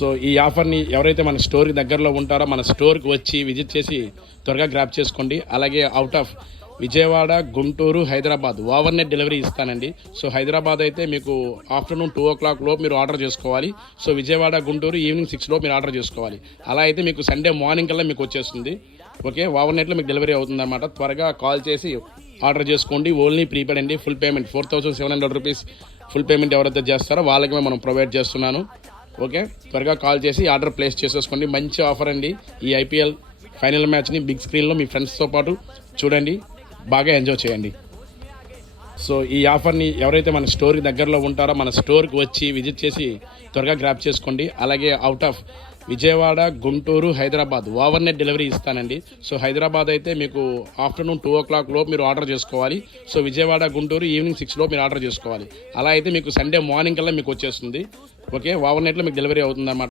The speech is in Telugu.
సో ఈ ఆఫర్ని ఎవరైతే మన స్టోర్కి దగ్గరలో ఉంటారో మన స్టోర్కి వచ్చి విజిట్ చేసి త్వరగా గ్రాప్ చేసుకోండి. అలాగే out of Vijayawada, Guntur, Hyderabad overnight delivery ఇస్తానండి. సో హైదరాబాద్ అయితే మీకు ఆఫ్టర్నూన్ 2 o'clock లోపు మీరు ఆర్డర్ చేసుకోవాలి. సో విజయవాడ, గుంటూరు ఈవినింగ్ 6 లోపు మీరు ఆర్డర్ చేసుకోవాలి. అలా అయితే మీకు సండే మార్నింగ్ కల్లా మీకు వచ్చేస్తుంది. ఓకే, ఓవర్నైట్లో మీకు డెలివరీ అవుతుంది అనమాట. త్వరగా కాల్ చేసి ఆర్డర్ చేసుకోండి. ఓన్లీ ప్రీపెయిడ్ అండి. Full payment 4,700 rupees full payment ఎవరైతే చేస్తారో వాళ్ళకి మనం ప్రొవైడ్ చేస్తున్నాను. ఓకే, త్వరగా కాల్ చేసి ఆర్డర్ ప్లేస్ చేసేసుకోండి. మంచి ఆఫర్ అండి. ఈ ఐపీఎల్ ఫైనల్ మ్యాచ్ని బిగ్ స్క్రీన్లో మీ ఫ్రెండ్స్తో పాటు చూడండి, బాగా ఎంజాయ్ చేయండి. సో ఈ ఆఫర్ని ఎవరైతే మన స్టోర్కి దగ్గరలో ఉంటారో మన స్టోర్కి వచ్చి విజిట్ చేసి త్వరగా గ్రాప్ చేసుకోండి. అలాగే out of Vijayawada, Guntur, Hyderabad overnight delivery ఇస్తానండి. సో హైదరాబాద్ అయితే మీకు ఆఫ్టర్నూన్ 2 o'clock లోపు మీరు ఆర్డర్ చేసుకోవాలి. సో విజయవాడ, గుంటూరు ఈవినింగ్ 6 లోపు మీరు ఆర్డర్ చేసుకోవాలి. అలా అయితే మీకు సండే మార్నింగ్ కల్లా మీకు వచ్చేస్తుంది. ఓకే, ఓవర్నైట్లో మీకు డెలివరీ అవుతుంది అన్నమాట.